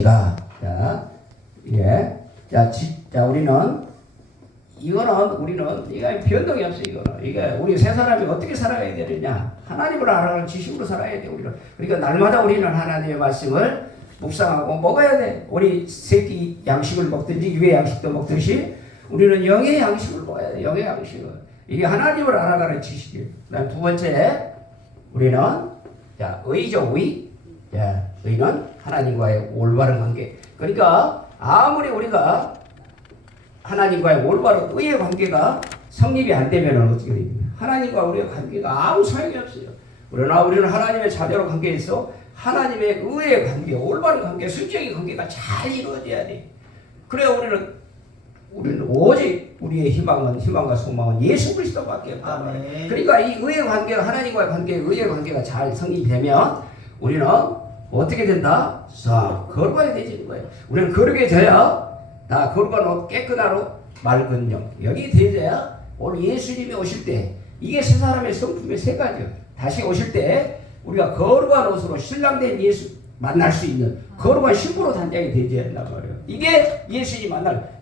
자, 예. 자, 우리는 이거 변동이 없어, 이거는. 이게 우리 세 사람이 어떻게 살아가야 되느냐. 하나님을 알아가는 지식으로 살아야 돼, 우리는. 그러니까 날마다 우리는 하나님의 말씀을 묵상하고 먹어야 돼. 우리 새끼 양식을 먹든지 유의 양식도 먹듯이 우리는 영의 양식을 먹어야 돼, 영의 양식을. 이게 하나님을 알아가는 지식이에요. 그다음 두 번째, 우리는, 자, 의죠, 의. 자, 의는 하나님과의 올바른 관계. 그러니까 아무리 우리가 하나님과의 올바른 의의 관계가 성립이 안 되면 어떻게 됩니까? 하나님과 우리의 관계가 아무 소용이 없어요. 그러나 우리는 하나님의 자녀로 관계에서 하나님의 의의 관계, 올바른 관계, 순종의 관계가 잘 이루어져야 돼. 그래야 우리는 오직 우리의 희망과 소망은 예수 그리스도밖에 없단 말이에요. 그러니까 이 의의 관계가 하나님과의 관계, 의의 관계가 잘 성립되면 우리는 어떻게 된다? 거룩하게 되지는 거예요. 우리는 거룩해져야 다 거룩한 옷, 깨끗한 옷, 맑은 영. 여기 되어야 오늘 예수님이 오실 때 이게 세 사람의 성품의 세 가지예요. 다시 오실 때 우리가 거룩한 옷으로 신랑된 예수 만날 수 있는 거룩한 신부로 단장이 되어야 된단 말이에요. 이게 예수님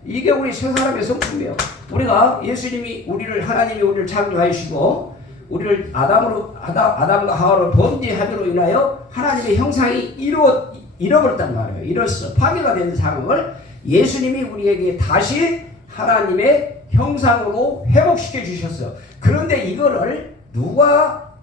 이게 우리 세 사람의 성품이에요. 우리가 하나님이 우리를 창조하시고 우리를 아담과 하와로 범죄함으로 인하여 하나님의 형상이 잃어버렸단 말이에요. 이로써 파괴가 되는 상황을 예수님이 우리에게 다시 하나님의 형상으로 회복시켜 주셨어요. 그런데 이거를 누가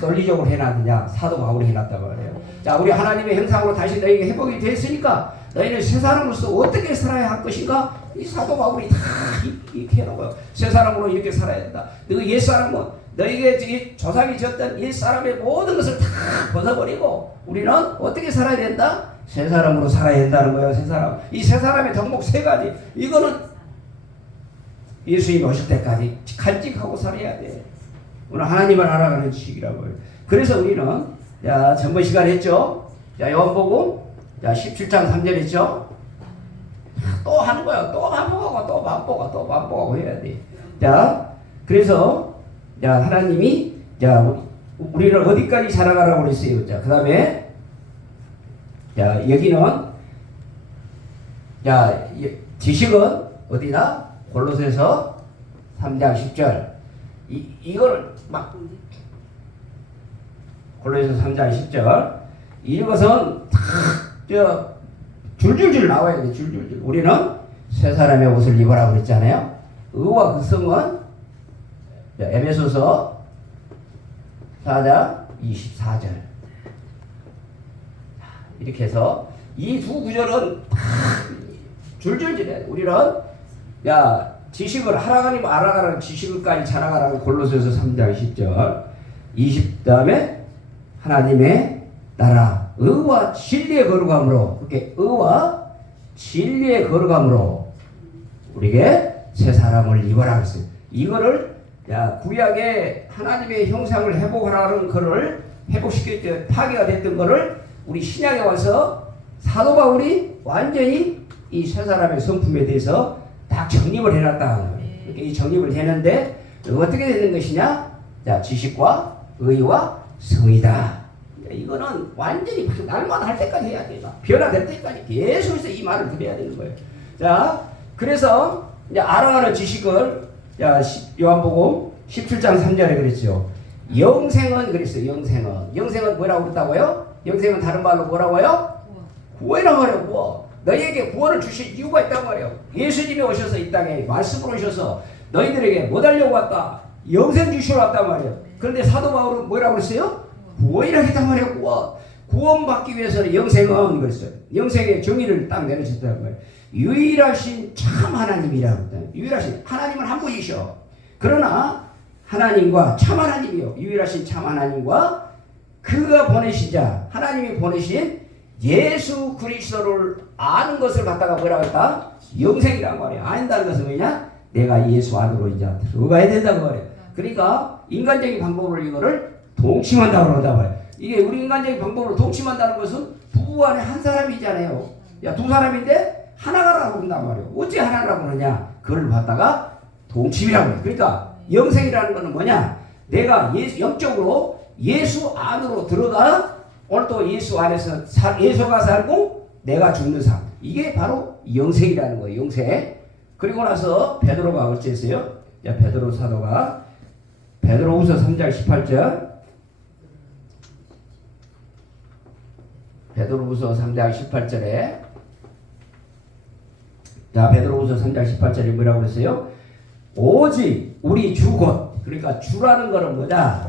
논리적으로 해놨느냐? 사도 바울이 해놨단 말이에요. 자, 우리 하나님의 형상으로 다시 너희에게 회복이 됐으니까 너희는 새 사람으로서 어떻게 살아야 할 것인가? 이 사도 바울이 다 이렇게 해놓고요. 새 사람으로 이렇게 살아야 된다. 그 옛사람은 너희에게 조상이 지었던 옛사람의 모든 것을 다 벗어버리고 우리는 어떻게 살아야 된다? 새 사람으로 살아야 된다는 거예요. 새 사람. 이 새 사람의 덕목 세 가지. 이거는 예수님이 오실 때까지 간직하고 살아야 돼. 오늘 하나님을 알아가는 지식이라고 해요. 그래서 우리는 전번 시간에 했죠. 요한복음 17장 3절 했죠. 또 하는 거야. 또 반복하고 또 반복하고 해야 돼. 그래서 하나님이 우리를 어디까지 자라가라고 그랬어요. 그 다음에 여기는 지식은 어디다? 골로새서 3장 10절. 이거를 막 골로새서 3장 10절 이것은 줄줄줄 나와야 돼. 줄줄줄. 우리는 새 사람의 옷을 입으라고 그랬잖아요. 의와 극성은 에베소서 4장 24절. 이렇게 해서 이 두 구절은 줄줄줄 해. 우리는 지식을 하나님 알아가라는 지식을까지 자라가라는 골로새서 3장 10절 20다음에 하나님의 나라 의와 진리의 거룩함으로 그렇게 의와 진리의 거룩함으로 우리에게 새 사람을 입어라 했어요. 이거를 구약의 하나님의 형상을 회복하라는 거를 회복시킬 때 파괴가 됐던 거를 우리 신약에 와서 사도 바울이 완전히 이 새 사람의 성품에 대해서 딱 정립을 해놨다. 이렇게 이 정립을 해는데 어떻게 되는 것이냐? 지식과 의와 성이다. 이거는 완전히 날마다 할 때까지 해야 돼요. 변화될 때까지 계속해서 이 말을 드려야 되는 거예요. 그래서 알아가는 지식을 요한복음 17장 3절에 그랬죠. 영생은 그랬어요. 영생은 뭐라고 그랬다고요? 영생은 다른 말로 뭐라고요? 구원이라고 하래요. 구원. 너희에게 구원을 주신 이유가 있단 말이에요. 예수님이 오셔서 이 땅에 말씀으로 오셔서 너희들에게 뭐 하려고 왔다? 영생 주시러 왔단 말이에요. 그런데 사도 바울은 뭐라고 그랬어요? 구원이라고 했단 말이에요. 구원받기 위해서는 영생은 그랬어요. 영생의 정의를 딱 내려줬단 말이에요. 유일하신 참 하나님이라고 했잖아요. 유일하신 하나님은 한 분이셔. 그러나 하나님과 참 하나님이요. 유일하신 참 하나님과 그가 보내신 자, 하나님이 보내신 예수 그리스도를 아는 것을 갖다가 뭐라고 했다? 영생이란 말이야. 안다는 것은 뭐냐? 내가 예수 안으로 이제 들어가야 된다고 말이야. 그러니까 인간적인 방법으로 이거를 동침한다고 그런단 말이야. 이게 우리 인간적인 방법으로 동침한다는 것은 부부 안에 한 사람이잖아요. 두 사람인데 하나가라고 그런단 말이야. 어째 하나라고 그러냐? 그걸 갖다가 동침이라고 해. 그러니까 영생이라는 것은 뭐냐? 내가 영적으로 예수 안으로 들어가 오늘 또 예수 안에서 예수가 살고 내가 죽는 삶. 이게 바로 영생이라는 거예요. 영생. 그리고 나서 베드로가 어찌했어요? 자, 베드로 사도가 베드로후서 3장 18절. 베드로후서 3장 18절에 자, 베드로후서 3장 18절에 뭐라고 그랬어요? 오직 우리 주 곧. 그러니까 주라는 거는 뭐다?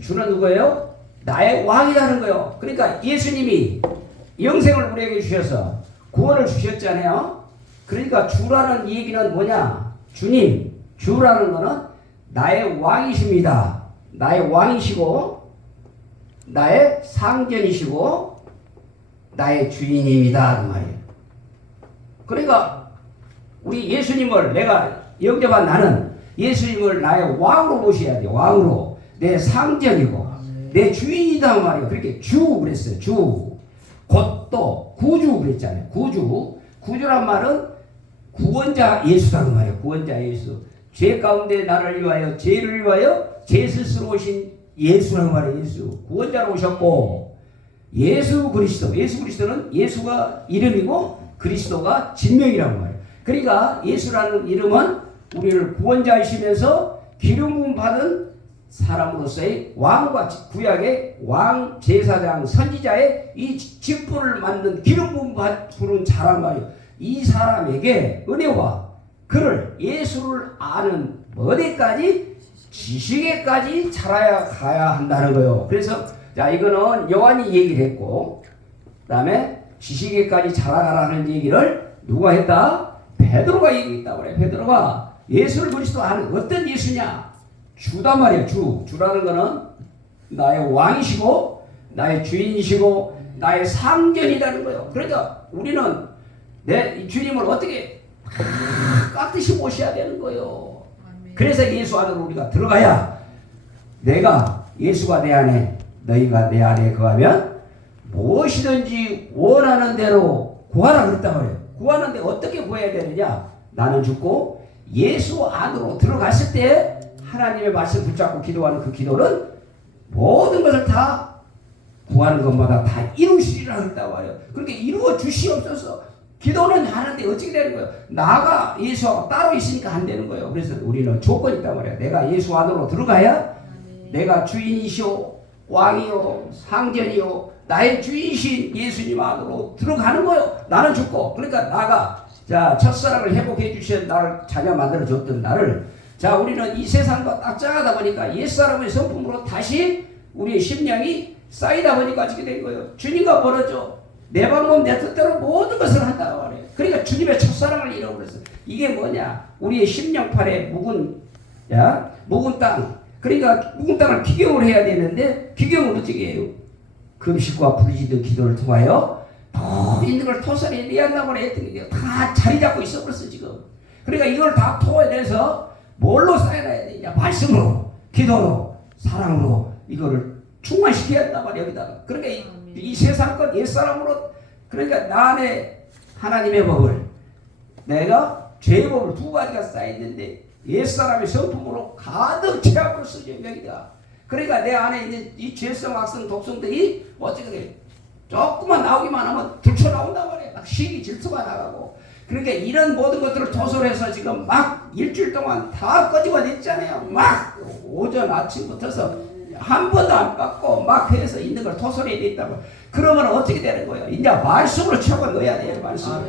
주는 누구예요? 나의 왕이라는 거예요. 그러니까 예수님이 영생을 우리에게 주셔서 구원을 주셨잖아요. 그러니까 주라는 얘기는 뭐냐? 주님, 주라는 거는 나의 왕이십니다. 나의 왕이시고 나의 상전이시고 나의 주인입니다. 그 말이에요. 그러니까 우리 예수님을 내가 영접한 나는 예수님을 나의 왕으로 모셔야 돼. 왕으로. 내 상전이고 내 주인이다 말이에요. 그렇게 주 그랬어요. 주. 곧 또 구주 그랬잖아요. 구주. 구주란 말은 구원자 예수다 그 말이에요. 구원자 예수. 죄 가운데 나를 위하여 죄를 위하여 죄 스스로 오신 예수라는 말이에요. 예수. 구원자로 오셨고 예수 그리스도. 예수 그리스도는 예수가 이름이고 그리스도가 진명이라는 말이에요. 그러니까 예수라는 이름은 우리를 구원자이시면서 기름 부음 받은 사람으로서의 왕과 구약의 왕, 제사장, 선지자의 이 직분을 맡는 기름 부음 받은 자란 말이에요. 이 사람에게 은혜와 그를 예수를 아는 어디까지 지식에까지 자라야 가야 한다는 거예요. 그래서 자 이거는 요한이 얘기를 했고 그다음에 지식에까지 자라가라는 얘기를 누가 했다? 베드로가 얘기했다고 그래. 베드로가 예수를 그리스도 아는 어떤 예수냐? 주단 말이야. 주. 주라는 거는 나의 왕이시고 나의 주인이시고 나의 상전이라는 거예요. 그러니까 우리는 내 주님을 어떻게 깍듯이 모셔야 되는 거예요. 그래서 예수 안으로 우리가 들어가야 내가 예수가 내 안에 너희가 내 안에 거하면 무엇이든지 원하는 대로 구하라 그랬단 말이에요. 구하는데 어떻게 구해야 되느냐? 나는 죽고 예수 안으로 들어갔을 때 하나님의 말씀 붙잡고 기도하는 그 기도는 모든 것을 다 구하는 것마다 다 이루시리라 했다고 말이에요. 그렇게 이루어 주시옵소서. 기도는 하는데 어떻게 되는 거예요? 나가 예수하고 따로 있으니까 안 되는 거예요. 그래서 우리는 조건이 있단 말이에요. 내가 예수 안으로 들어가야 내가 주인이시오 왕이요 상전이요 나의 주인이신 예수님 안으로 들어가는 거예요. 나는 죽고 그러니까 나가 자 첫사랑을 회복해 주신 나를 자녀 만들어 줬던 나를 자 우리는 이 세상과 딱 정하다 보니까 옛사람의 성품으로 다시 우리의 심령이 쌓이다 보니까 어떻게 된 거예요? 주님과 벌어져 내 방법 내 뜻대로 모든 것을 한다고 말해요. 그러니까 주님의 첫사랑을 잃어버렸어. 이게 뭐냐? 우리의 심령팔에 묵은 땅. 그러니까 묵은 땅을 기경을 해야 되는데 기경을 어떻게 해요? 금식과 부르짖는 기도를 통하여 더 있는 걸 토설에 내한다고 했던 게 다 자리 잡고 있어버렸어 지금. 그러니까 이걸 다 토해내서 뭘로 쌓여놔야 되냐? 말씀으로, 기도로, 사랑으로 이거를 충만시켜야 한단 말이야 여기다가. 그러니까 이 세상 것 옛사람으로 그러니까 나 안에 하나님의 법을 내가 죄의 법을 두 가지가 쌓여있는데 옛사람의 성품으로 가득 채워버려 여기다. 그러니까 내 안에 있는 이 죄성, 악성, 독성들이 어떻게 돼? 조금만 나오기만 하면 들쳐 나온단 말이야. 막 시기 질투가 나가고. 그러니까 이런 모든 것들을 토설해서 지금 막 일주일 동안 다 꺼집어냈잖아요. 막 오전 아침부터서 한 번도 안 받고 막 해서 있는 걸 토설해냈다고. 그러면 어떻게 되는 거예요? 이제 말씀으로 채워 넣어야 돼요. 말씀으로.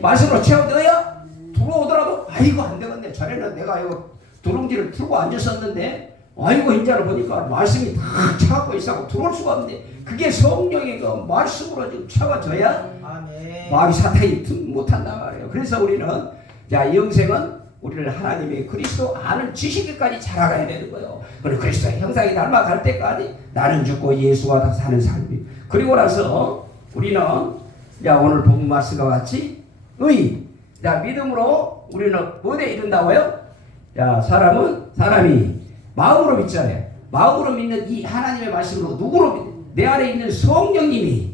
말씀으로 채워 넣어야 들어오더라도 아이고 안 되겠네. 전에는 내가 이거 두룽지를 틀고 앉았었는데 아이고 인자를 보니까 말씀이 다 차고 있어서 들어올 수가 없는데 그게 성령의 그 말씀으로 좀 채워져야 마귀 사탄이 못한단 말이에요. 그래서 우리는 자 영생은 우리를 하나님의 그리스도 아는 지식까지 자라가야 되는 거예요. 그리고 그리스도의 형상이 닮아갈 때까지 나는 죽고 예수와 다 사는 삶이. 그리고 나서 우리는 야 오늘 본 말씀과 같이 자 믿음으로 우리는 어디에 이른다고요? 자 사람이 마음으로 믿잖아요. 마음으로 믿는 이 하나님의 말씀으로 누구로 믿는? 내 안에 있는 성령님이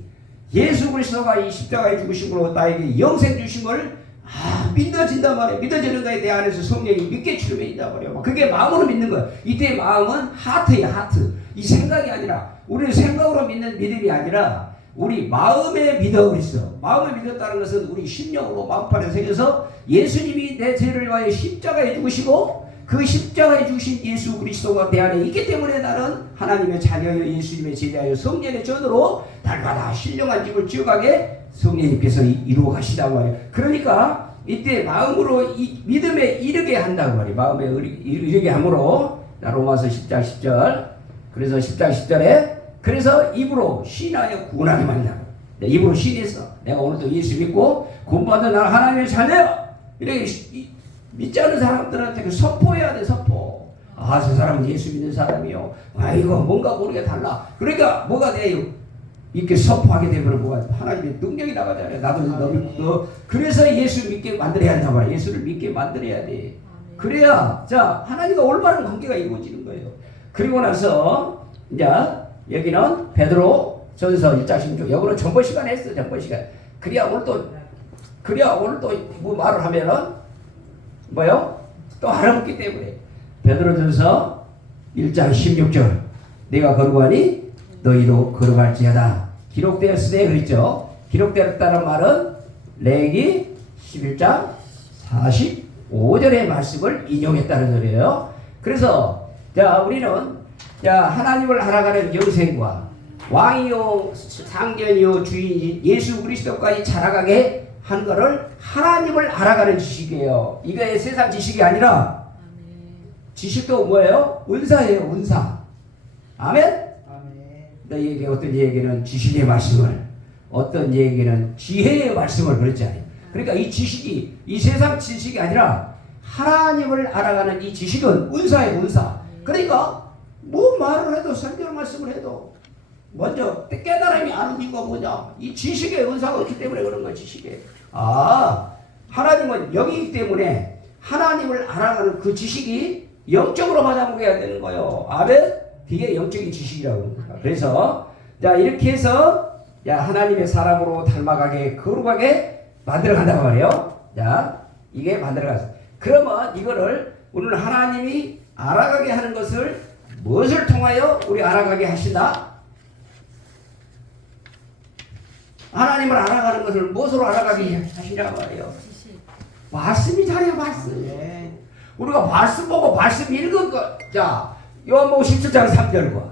예수 그리스도가 이 십자가에 죽으심으로 나에게 영생 주신 걸 믿어진단 말이에요. 믿어지는 거에 내 안에서 성령이 믿게 출현해 있단 말이에요. 그게 마음으로 믿는 거예요. 이때 마음은 하트예요. 하트. 이 생각이 아니라 우리는 생각으로 믿는 믿음이 아니라 우리 마음에 믿어 그랬어. 마음에 믿었다는 것은 우리 심령으로 마음판에 새겨서 예수님이 내 죄를 위하여 십자가에 죽으시고 그 십자가에 주신 예수 그리스도가 내 안에 있기 때문에 나는 하나님의 자녀여 예수님의 제자여 성령의 전으로 날마다 신령한 집을 지어가게 성령님께서 이루어 가시단 말이에요. 그러니까 이때 마음으로 이 믿음에 이르게 한다고 말이에요. 마음에 이르게 함으로 로마서 10장 10절 그래서 10장 10절에 그래서 입으로 시인하여 구원하게 만든다. 입으로 시인해서 내가 오늘도 예수 믿고 구원받은 나는 하나님의 자녀야 이렇게 믿지 않는 사람들한테 그 선포해야 돼. 선포. 아, 저 사람은 예수 믿는 사람이요. 아, 이거 뭔가 모르게 달라. 그러니까 뭐가 돼요? 이렇게 선포하게 되면 뭐가 하나님의 능력이 나가잖아요. 나도 너 그래서 예수 믿게 만들어야 한단 말이야. 예수를 믿게 만들어야 돼. 그래야 자 하나님과 올바른 관계가 이루어지는 거예요. 그리고 나서 이제 여기는 베드로 전서 1장 16 여기는 전번 시간에 했어. 전번 시간. 그래야 오늘 또 뭐 말을 하면은 뭐요? 또 알아먹기 때문에 베드로전서 1장 16절 내가 거룩하니 너희도 거룩할지어다 기록되었으되 그랬죠. 기록되었다는 말은 레위기 11장 45절의 말씀을 인용했다는 소리예요. 그래서 자 우리는 자 하나님을 알아가는 영생과 왕이요 상전이요 주인이 예수 그리스도까지 자라가게 한 거를 하나님을 알아가는 지식이에요. 이게 세상 지식이 아니라 지식도 뭐예요? 은사예요. 은사. 아멘? 너희에게 어떤 이에게는 지식의 말씀을 어떤 이에게는 지혜의 말씀을 그랬잖아요. 그러니까 이 지식이 이 세상 지식이 아니라 하나님을 알아가는 이 지식은 은사예요. 은사. 그러니까 뭐 말을 해도 성경 말씀을 해도 먼저 깨달음이 안 오는 거 뭐냐? 이 지식의 은사가 없기 때문에 그런 거야. 지식에. 아, 하나님은 영이기 때문에 하나님을 알아가는 그 지식이 영적으로 받아먹어야 되는 거예요. 아멘? 그게 영적인 지식이라고 합니다. 그래서 자 이렇게 해서 야 하나님의 사람으로 닮아가게 거룩하게 만들어간다고 말이에요. 자 이게 만들어가서 그러면 이거를 오늘 하나님이 알아가게 하는 것을 무엇을 통하여 우리 알아가게 하신다? 하나님을 알아가는 것을 무엇으로 알아가게 하시냐고 말이에요. 말씀이잖아요. 말씀. 우리가 말씀 보고 말씀 읽은 거. 자 요한복음 17장 3절과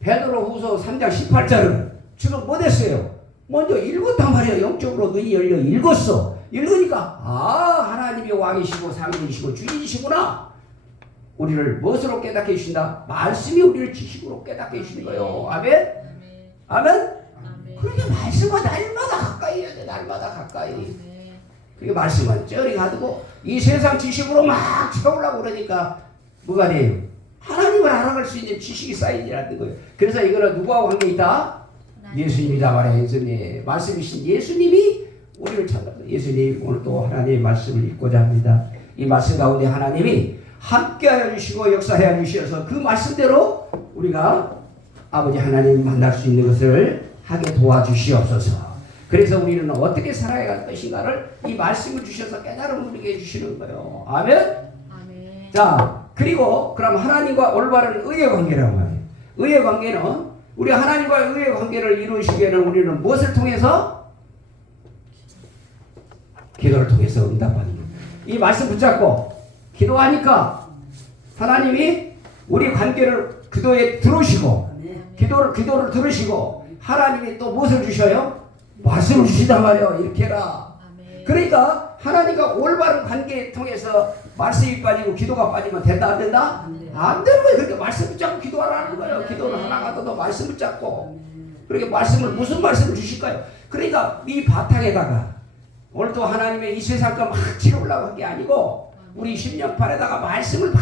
베드로후서 3장 18절을 지금 못했어요. 먼저 읽었단 말이에요. 영적으로 눈이 열려 읽었어. 읽으니까 아 하나님이 왕이시고 상주이시고 주인이시구나. 우리를 무엇으로 깨닫게 해주신다? 말씀이 우리를 지식으로 깨닫게 해주시는 거예요. 아멘? 아멘? 그러니까 말씀과 날마다 가까이 해야 돼. 날마다 가까이. 그게 말씀은 쩌리 가두고 이 세상 지식으로 막 채우려고 그러니까 뭐가 돼요? 하나님을 알아갈 수 있는 지식이 쌓이지라는 거예요. 그래서 이거는 누구하고 관계 있다? 예수님이다 말이에요. 예수님. 말씀이신 예수님이 우리를 찾아서 예수님 오늘 또 하나님의 말씀을 읽고자 합니다. 이 말씀 가운데 하나님이 함께하여 주시고 역사하여 주셔서 그 말씀대로 우리가 아버지 하나님 만날 수 있는 것을 하게 도와주시옵소서. 그래서 우리는 어떻게 살아야 할 것인가를 이 말씀을 주셔서 깨달음을 우리에게 해주시는 거예요. 아멘? 아멘. 자, 그리고 그럼 하나님과 올바른 의의 관계라고 말해요. 의의 관계는 우리 하나님과 의의 관계를 이루시기에는 우리는 무엇을 통해서? 기도를 통해서 응답하는 거예요. 이 말씀 붙잡고 기도하니까 하나님이 우리 관계를 기도에 들으시고 기도를 들으시고 하나님이 또 무엇을 주셔요? 말씀을 주시단 말이에요. 이렇게 해라. 그러니까 하나님과 올바른 관계에 통해서 말씀이 빠지고 기도가 빠지면 된다 안 된다? 안 되는 거예요. 그러니까 말씀 붙잡고 기도하라는 거예요. 기도를 하나 가도 말씀 붙잡고 그렇게 말씀을 무슨 말씀을 주실까요? 그러니까 이 바탕에다가 오늘 또 하나님의 이 세상 거 막 치우려고 한 게 아니고 우리 심령판에다가 말씀을 막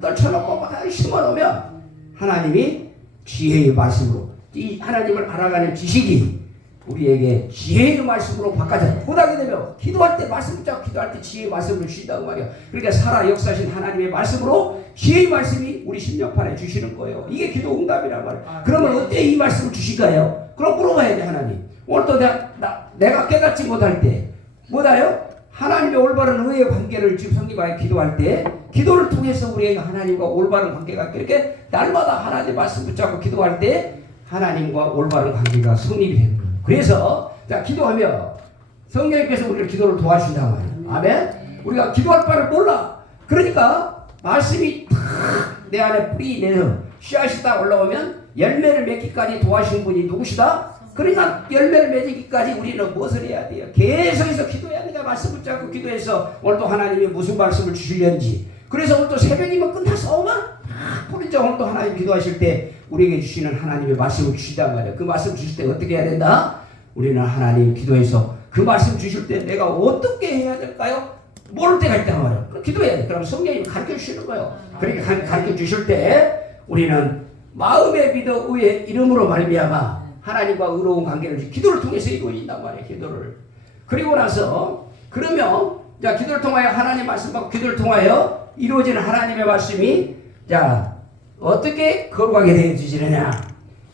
떨쳐놓고 막 심어놓으면 하나님이 지혜의 말씀으로 이 하나님을 알아가는 지식이 우리에게 지혜의 말씀으로 바꿔져. 못하게 되면 기도할 때 말씀 붙잡고 기도할 때 지혜의 말씀을 주신다고 말이야. 그러니까 살아 역사하신 하나님의 말씀으로 지혜의 말씀이 우리 심령판에 주시는 거예요. 이게 기도 응답이란 말이야. 그러면 어때 이 말씀을 주실까요? 그럼 물어봐야 돼. 하나님 오늘 또 내가 깨닫지 못할 때 뭐다요? 하나님의 올바른 의의 관계를 지금 성경에 기도할 때 기도를 통해서 우리에게 하나님과 올바른 관계가 이렇게 날마다 하나님의 말씀 붙잡고 기도할 때 하나님과 올바른 관계가 성립이 되는 거예요. 그래서 자 기도하며 성령님께서 우리를 기도를 도와준단 말이에요. 아멘. 우리가 기도할 바를 몰라. 그러니까 말씀이 탁 내 안에 뿌리 내서 씨앗이 딱 올라오면 열매를 맺기까지 도와주신 분이 누구시다? 그러니까 열매를 맺기까지 우리는 무엇을 해야 돼요? 계속해서 기도해야 돼요. 말씀 붙잡고 기도해서 오늘 또 하나님이 무슨 말씀을 주시려는지. 그래서 오늘 또 새벽이면 끝나서 오면 뿌리자 오늘 또 하나님 기도하실 때 우리에게 주시는 하나님의 말씀을 주시단 말이에요. 그 말씀 주실 때 어떻게 해야 된다? 우리는 하나님 기도해서 그 말씀 주실 때 내가 어떻게 해야 될까요? 모를 때가 있단 말이에요. 그럼 기도해야 돼. 그럼 성령이 가르쳐 주시는 거예요. 그러니까 가르쳐 주실 때 우리는 마음의 믿어 의의 이름으로 말미암아 하나님과 의로운 관계를 기도를 통해서 이루어진단 말이에요. 기도를. 그리고 나서 그러면 자 기도를 통하여 하나님 말씀 받고 기도를 통하여 이루어지는 하나님의 말씀이 자 어떻게 거룩하게 되어지느냐.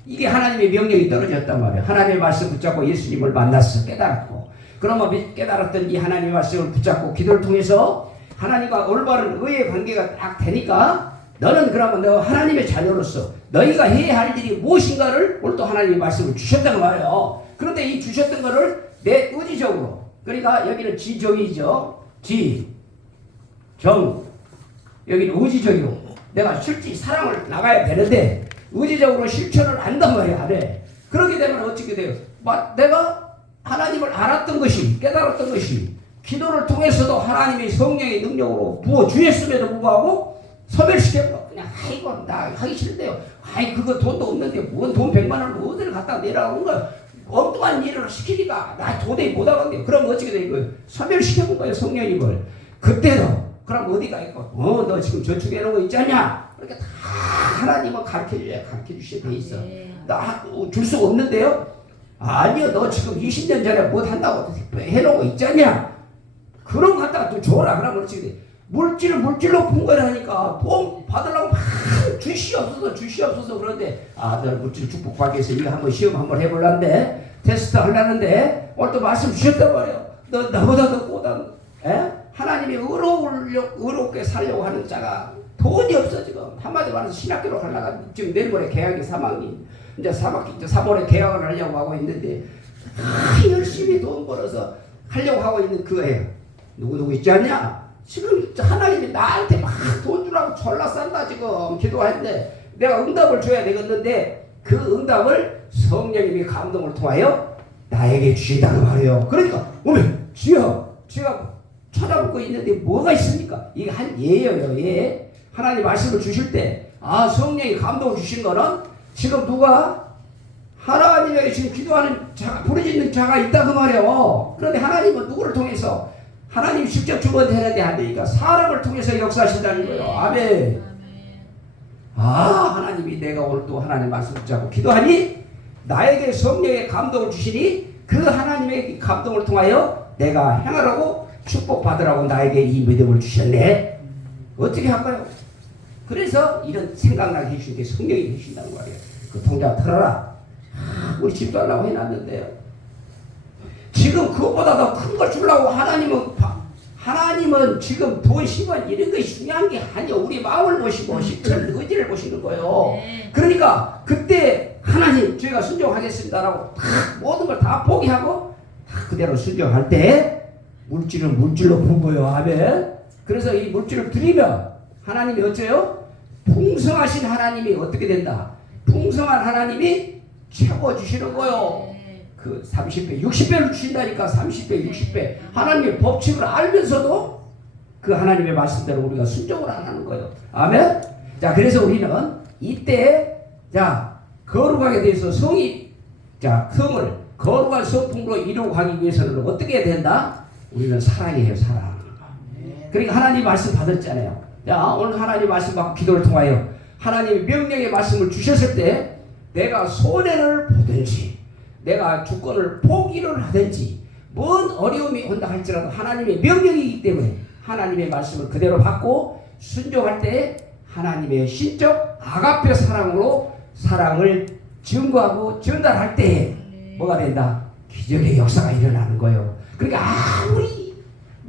이게 하나님의 명령이 떨어졌단 말이에요. 하나님의 말씀 붙잡고 예수님을 만났어. 깨달았고. 그러면 깨달았던 이 하나님의 말씀을 붙잡고 기도를 통해서 하나님과 올바른 의의 관계가 딱 되니까 너는 그러면 너 하나님의 자녀로서 너희가 해야 할 일이 무엇인가를 오늘 또 하나님의 말씀을 주셨다는 말이에요. 그런데 이 주셨던 거를 내 의지적으로 그러니까 여기는 지정이죠. 정 여기는 의지적이고 내가 실제 사랑을 나가야 되는데 의지적으로 실천을 한단 말이야. 안 해. 그렇게 되면 어떻게 돼요? 내가 하나님을 알았던 것이 깨달았던 것이 기도를 통해서도 하나님의 성령의 능력으로 부어주셨음에도 불구하고 소멸시켜버려. 그냥 아이고 나 하기 싫은데요. 아이 그거 돈도 없는데 뭔 돈 100만 원을 어디를 갖다 내라는 거야. 엉뚱한 일을 시키니까 나 도저히 못하겠네요. 그럼 어떻게 된 거예요? 소멸시켜본 거예요. 성령님을. 그때도 그럼 어디가 있고 너 지금 저축해놓은 거 있지 않냐? 그렇게 다 하나님은 가르쳐줘야 돼 있어. 나 줄 수가 없는데요. 아니요 너 지금 20년 전에 못한다고 해놓은 거 있지 않냐? 그런 거 갖다가 또 줘라. 그러면 어떻게 돼? 물질로 푼 거라니까 돈 받으려고 막 주시옵소서 그런데 너 물질 축복받기 위해서 이거 한번 시험 한번 해보려는데 테스트 하려는데 오늘 또 말씀 주셨단 말이에요. 너 나보다 더 못한 하나님이 의롭게 살려고 하는 자가 돈이 없어 지금. 한마디로 말해서 신학교로 가려가 지금 내일모레 계약이 3학년 이제 3월에 계약을 하려고 하고 있는데 열심히 돈 벌어서 하려고 하고 있는 그거예요. 누구 있지 않냐? 지금 하나님이 나한테 막 돈 주라고 졸라 싼다 지금 기도하는데 내가 응답을 줘야 되겠는데 그 응답을 성령님이 감동을 통하여 나에게 주시다는 말이에요. 그러니까 주여 제가 찾아보고 있는데 뭐가 있습니까? 이게 한 예예요. 예. 하나님 말씀을 주실 때 성령이 감동을 주신 거는 지금 누가 하나님에게 지금 기도하는 자가 부르짖는 자가 있다 그 말이에요. 그런데 하나님은 누구를 통해서 하나님이 직접 주어야 되는데 안 되니까 사람을 통해서 역사하신다는 거예요. 아멘. 하나님이 내가 오늘 또 하나님 말씀 붙잡고 기도하니 나에게 성령의 감동을 주시니 그 하나님의 감동을 통하여 내가 행하라고 축복받으라고 나에게 이 믿음을 주셨네. 어떻게 할까요? 그래서 이런 생각나게 해주신 게 성령이 계신다는 거예요. 그 통장 털어라. 우리 집도 하려고 해놨는데요. 지금 그것보다 더 큰 걸 주려고 하나님은 지금 돈 10원 이런 것이 중요한 게 아니에요. 우리 마음을 보시고 실천 의지를 보시는 거예요. 그러니까 그때 하나님 저희가 순종하겠습니다라고 모든 걸 다 포기하고 그대로 순종할 때 물질은 물질로 본 거예요. 아멘. 그래서 이 물질을 드리면 하나님이 어째요? 풍성하신 하나님이 어떻게 된다? 풍성한 하나님이 채워주시는 거예요. 그 30배, 60배를 주신다니까 30배, 60배. 하나님의 법칙을 알면서도 그 하나님의 말씀대로 우리가 순종을 안 하는 거예요. 아멘? 자, 그래서 우리는 이때, 거룩하게 대해서 성을 거룩한 성품으로 이루고 가기 위해서는 어떻게 해야 된다? 우리는 사랑이에요, 사랑. 그러니까 하나님 말씀 받았잖아요. 자, 오늘 하나님 말씀 받고 기도를 통하여 하나님의 명령의 말씀을 주셨을 때 내가 손해를 보든지 내가 주권을 포기를 하든지 뭔 어려움이 온다 할지라도 하나님의 명령이기 때문에 하나님의 말씀을 그대로 받고 순종할 때 하나님의 신적 아가페 사랑으로 사랑을 증거하고 전달할 때 뭐가 된다? 기적의 역사가 일어나는 거예요. 그러니까 아무리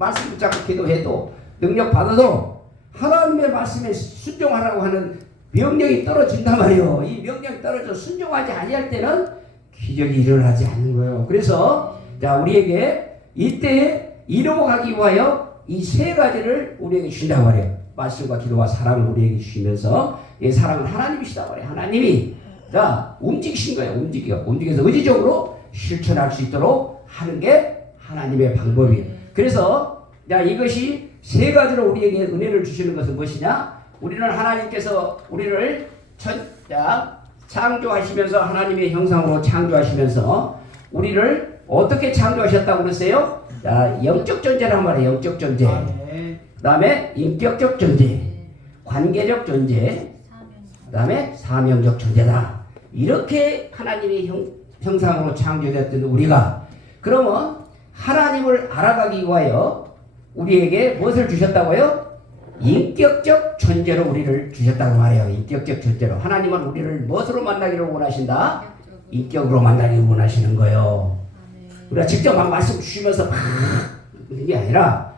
말씀 붙잡고 기도해도 능력 받아도 하나님의 말씀에 순종하라고 하는 명령이 떨어진단 말이에요. 이 명령이 떨어져 순종하지 아니할 때는 기적이 일어나지 않는 거예요. 그래서 자, 우리에게 이때 이루어 가기 위하여 이 세 가지를 우리에게 주신다고 말해요. 말씀과 기도와 사랑을 우리에게 주시면서 이 사랑은 하나님이시다 말해요. 하나님이 자 움직이신 거예요. 움직여서 의지적으로 실천할 수 있도록 하는 게 하나님의 방법이에요. 그래서 자 이것이 세 가지로 우리에게 은혜를 주시는 것은 무엇이냐? 우리는 하나님께서 우리를 창조하시면서 하나님의 형상으로 창조하시면서 우리를 어떻게 창조하셨다고 그랬어요? 자, 영적 존재란 말이에요. 영적 존재. 그 다음에 인격적 존재, 관계적 존재, 그 다음에 사명적 존재다. 이렇게 하나님의 형상으로 창조되었던 우리가 그러면 하나님을 알아가기 위하여 우리에게 무엇을 주셨다고요? 인격적 존재로 우리를 주셨다고 말해요. 인격적 존재로. 하나님은 우리를 무엇으로 만나기를 원하신다? 인격으로 만나기를 원하시는 거예요. 우리가 직접 막 말씀 주시면서 막 그런 게 아니라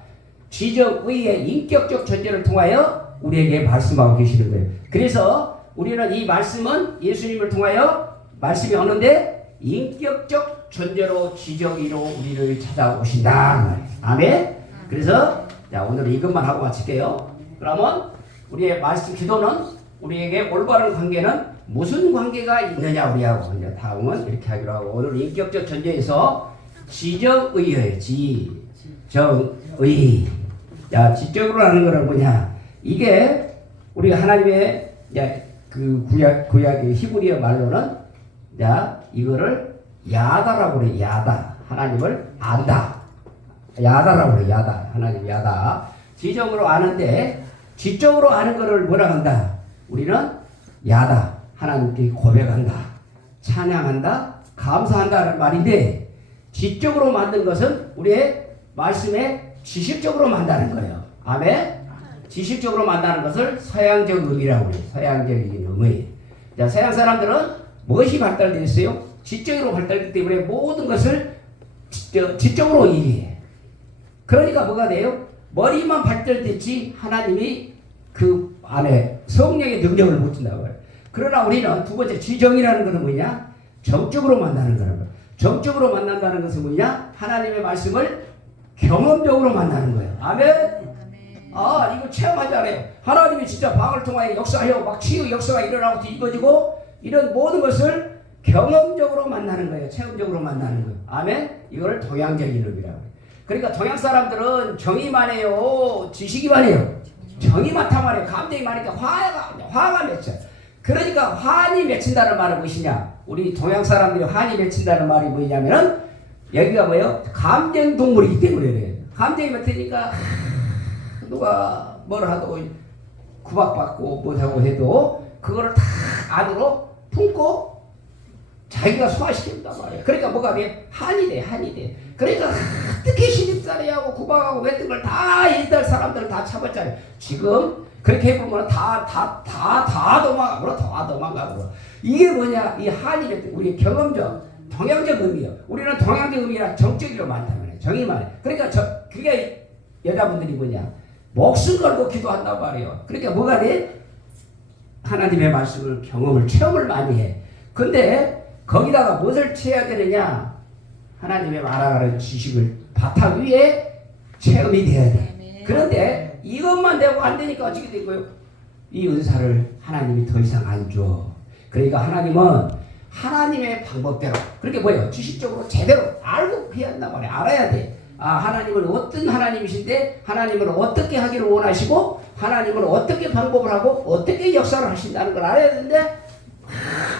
지적의의 인격적 존재를 통하여 우리에게 말씀하고 계시는 거예요. 그래서 우리는 이 말씀은 예수님을 통하여 말씀이 오는데 인격적 존재로 지적의로 우리를 찾아오신다. 아멘. 그래서 자 오늘 이것만 하고 마칠게요. 그러면 우리의 말씀 기도는 우리에게 올바른 관계는 무슨 관계가 있느냐 우리하고 이제 다음은 이렇게 하기로 하고 오늘 인격적 존재에서 지적의예요. 지적의. 야 지적으로 하는 거는 뭐냐? 이게 우리가 하나님의 그 구약의 히브리어 말로는 자 이거를 야다라고 그래. 야다. 하나님을 안다. 야다라고 그래. 야다. 하나님 야다. 지적으로 아는데 지적으로 아는 거를 뭐라 한다? 우리는 야다. 하나님께 고백한다. 찬양한다. 감사한다는 말인데 지적으로 만든 것은 우리의 말씀에 지식적으로 만다는 거예요. 아멘. 지식적으로 만다는 것을 서양적 의미라고 해요. 서양적인 의미. 자, 서양 사람들은 무엇이 발달되어 있어요? 지적으로 발달되기 때문에 모든 것을 지적으로 이해해. 그러니까 뭐가 돼요? 머리만 발달됐지 하나님이 그 안에 성령의 능력을 못 준다고 해요. 그러나 우리는 두 번째 지정이라는 것은 뭐냐? 정적으로 만나는 거라고. 정적으로 만난다는 것은 뭐냐? 하나님의 말씀을 경험적으로 만나는 거예요. 아멘. 아 이거 체험하잖아요. 하나님이 진짜 방을 통하여 역사하여 막 치유 역사가 일어나고 뒤집어지고 이런 모든 것을 경험적으로 만나는 거예요. 체험적으로 만나는 거예요. 아멘. 이걸 동양적인 의미라고 해요. 그러니까 동양 사람들은 정의만 해요. 지식이만 해요. 정의만 탐하래요. 감정이 많으니까 화가 맺혀. 그러니까 환이 맺힌다는 말은 무엇이냐? 우리 동양 사람들이 환이 맺힌다는 말이 뭐냐면은 여기가 뭐예요? 감정 동물이기 때문에 그래요. 감정이 맺히니까 누가 뭘 하도 구박받고 뭐하고 해도 그거를 다 안으로 품고 자기가 소화시킨단 말이에요. 그러니까 뭐가 돼? 한이 돼. 그러니까 어떻게 신입사례하고 구박하고 했던 걸 다 이들 사람들 다 참았잖아요. 지금 그렇게 해보면 다 도망가고. 이게 뭐냐? 이 한이 우리 경험적, 동양적 의미예요. 우리는 동양적 의미랑 정적으로 많단 말이에요. 정의만 해. 그러니까 그게 여자분들이 뭐냐? 목숨 걸고 기도한단 말이에요. 그러니까 뭐가 돼? 하나님의 말씀을 경험을 체험을 많이 해. 근데 거기다가 무엇을 채워야 되느냐? 하나님의 알아가는 지식을 바탕 위에 체험이 돼야 돼. 그런데 이것만 되고 안 되니까 어떻게 된 거예요? 이 은사를 하나님이 더 이상 안 줘. 그러니까 하나님은 하나님의 방법대로 그렇게 뭐예요? 지식적으로 제대로 알고 해야 한단 말이에요. 알아야 돼. 아 하나님은 어떤 하나님이신데 하나님은 어떻게 하기를 원하시고 하나님은 어떻게 방법을 하고 어떻게 역사를 하신다는 걸 알아야 되는데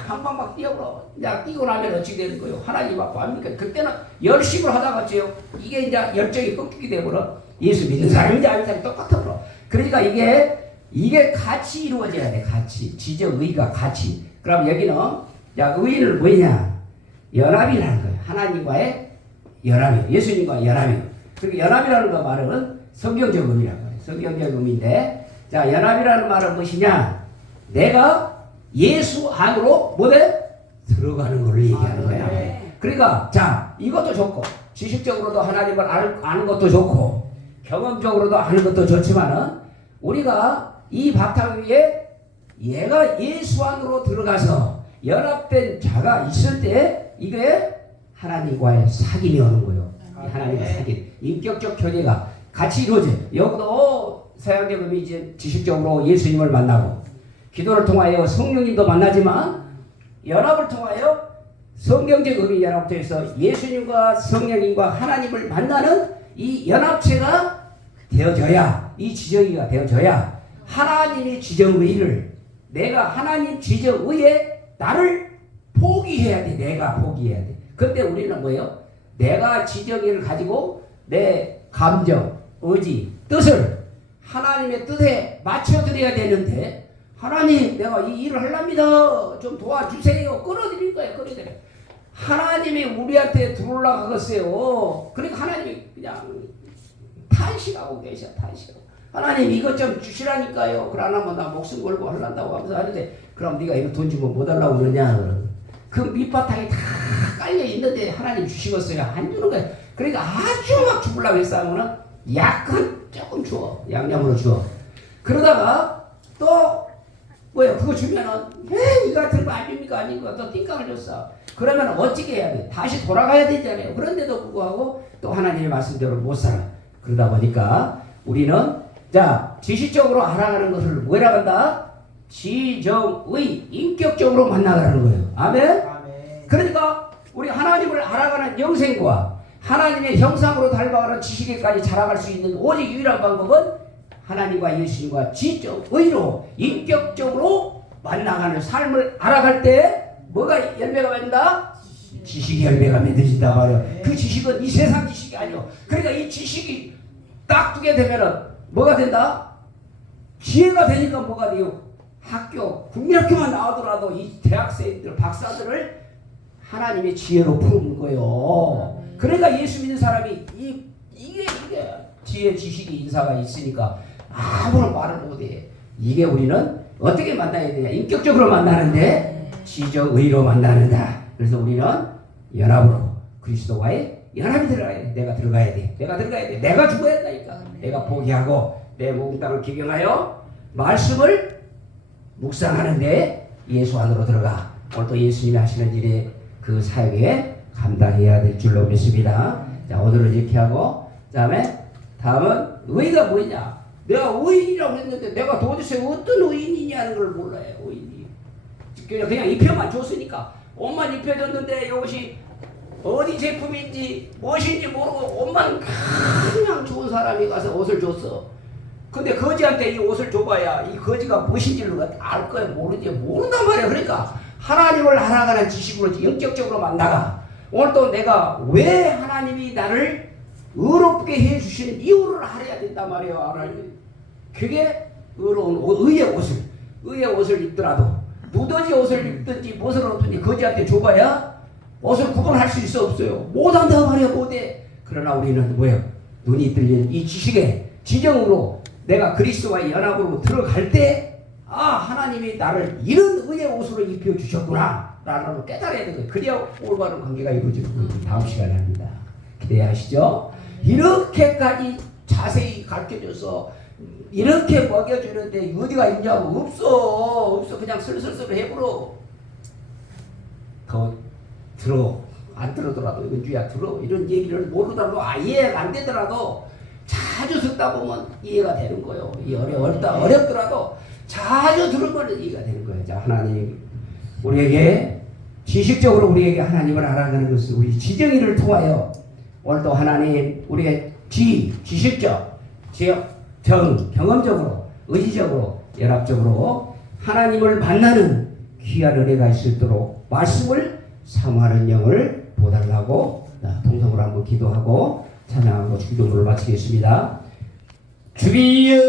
방방 막 뛰어버려. 이제 뛰고 나면 어찌 되는 거예요? 하나님 앞에 합니까? 그때는 열심을 하다가 어째요? 이게 이제 열정이 끊기게 되버려. 예수 믿는 사람인지 아닌 사람이 똑같아 버려. 그러니까 이게 같이 이루어져야 돼. 같이 지적의가 같이. 그럼 여기는 야 의인은 뭐냐? 연합이라는 거예요. 하나님과의 연합이에요. 예수님과 연합이에요. 그러니까 연합이라는 거 말은 성경적 의미라고 해요. 성경적 의미인데 자 연합이라는 말은 무엇이냐? 내가 예수 안으로 뭐래? 들어가는 걸 얘기하는 거야. 그러니까 자 이것도 좋고 지식적으로도 하나님을 아는 것도 좋고 경험적으로도 아는 것도 좋지만은 우리가 이 바탕 위에 얘가 예수 안으로 들어가서 연합된 자가 있을 때 이게 하나님과의 사귐이 오는 거예요. 하나님과 사귐, 인격적 교제가 같이 이루어져. 여기도 서양대금이 이제 지식적으로 예수님을 만나고 기도를 통하여 성령님도 만나지만 연합을 통하여 성경적 의미 연합돼서 예수님과 성령님과 하나님을 만나는 이 연합체가 되어져야, 이 지정의가 되어져야 하나님의 지정의를 내가 하나님 지정의에 나를 포기해야 돼. 내가 포기해야 돼. 근데 우리는 뭐예요? 내가 지정의를 가지고 내 감정, 의지, 뜻을 하나님의 뜻에 맞춰드려야 되는데 하나님 내가 이 일을 하랍니다. 좀 도와주세요. 끌어들일 거예요. 끌어들여. 하나님이 우리한테 들어올라가겠어요. 그러니까 하나님이 그냥 탄식하고 계셔. 탄식하고. 하나님 이것 좀 주시라니까요. 그러나면 나 목숨 걸고 하려고 하면서 하는데 그럼 네가 이거 돈 주면 못 하려고 그러냐. 그 밑바탕이 다 깔려 있는데 하나님 주시겠어요. 안 주는 거예요. 그러니까 아주 막 죽으려고 했으면은 약간 조금 줘. 양념으로 줘. 그러다가 또 뭐야 그거 주면은 이 같은 거 아닙니까? 아니고 또 띵깡을 줬어. 그러면 어떻게 해야 돼? 다시 돌아가야 되잖아요. 그런데도 불구하고 또 하나님의 말씀대로 못 살아. 그러다 보니까 우리는 자 지식적으로 알아가는 것을 뭐라 한다? 지정의, 인격적으로 만나가는 거예요. 아멘? 그러니까 우리 하나님을 알아가는 영생과 하나님의 형상으로 닮아가는 지식에까지 자라갈 수 있는 오직 유일한 방법은 하나님과 예수님과 지적의로 인격적으로 만나가는 삶을 알아갈 때 뭐가 열매가 맺는다? 지식이 열매가 맺어진다 말이야. 그 지식은 이 세상 지식이 아니요. 그러니까 이 지식이 딱 두게 되면은 뭐가 된다? 지혜가 되니까 뭐가 돼요? 학교, 국민학교만 나오더라도 이 대학생들, 박사들을 하나님의 지혜로 푸는 거예요. 그러니까 예수 믿는 사람이 이게 지혜, 지식이 인사가 있으니까 아무런 말을 못해. 이게 우리는 어떻게 만나야 되냐? 인격적으로 만나는데 지정의로 만나는다. 그래서 우리는 연합으로 그리스도와의 연합이 들어가야 돼. 내가 들어가야 돼. 내가 들어가야 돼. 내가 죽어야 한다니까. 내가 포기하고 내 몸 땅을 기경하여 말씀을 묵상하는데 예수 안으로 들어가. 오늘 또 예수님이 하시는 일에 그 사역에 감당해야 될 줄로 믿습니다. 자, 오늘은 이렇게 하고 다음은 의가 뭐냐? 내가 의인이라고 했는데 내가 도대체 어떤 의인이냐는 걸 몰라요. 의인이 그냥 입혀만 줬으니까 옷만 입혀줬는데 이것이 어디 제품인지 무엇인지 모르고 옷만 그냥 좋은 사람이 가서 옷을 줬어. 근데 거지한테 이 옷을 줘봐야 이 거지가 무엇인지를 알 거야. 모른단 말이야. 그러니까 하나님을 알아가는 지식으로 영적적으로 만나가. 오늘 또 내가 왜 하나님이 나를 의롭게 해주시는 이유를 알아야 된단 말이에요. 하나님. 그게 의로운 의의 옷을 입더라도 누더지 옷을 입든지 무엇을 입든지 거지한테 줘봐야 옷을 구분할 수 있어 없어요. 못한단 말이야. 못해. 그러나 우리는 뭐예요? 눈이 들리는 이 지식의 지정으로 내가 그리스도와의 연합으로 들어갈 때 하나님이 나를 이런 의의 옷으로 입혀주셨구나 라는 걸 깨달아야 되는 거예요. 그래야 올바른 관계가 이루어지는 거예요. 다음 시간에 합니다. 기대하시죠? 이렇게까지 자세히 가르쳐줘서 이렇게 먹여주는데 어디가 있냐고. 없어. 그냥 슬슬슬 해보러 더 들어. 안 들어더라도 은주야 들어. 이런 얘기를 모르더라도 이해가 안 되더라도 자주 듣다 보면 이해가 되는 거예요. 어렵더라도 자주 들으면 이해가 되는 거예요. 자, 하나님 우리에게 지식적으로 우리에게 하나님을 알아가는 것은 우리 지정의를 통하여 오늘도 하나님 우리의 지식적, 경험적으로, 의지적으로, 연합적으로 하나님을 만나는 귀한 은혜가 있도록 말씀을 사모하는 영을 보달라고 통성으로 한번 기도하고 찬양하고 기도를 마치겠습니다. 주여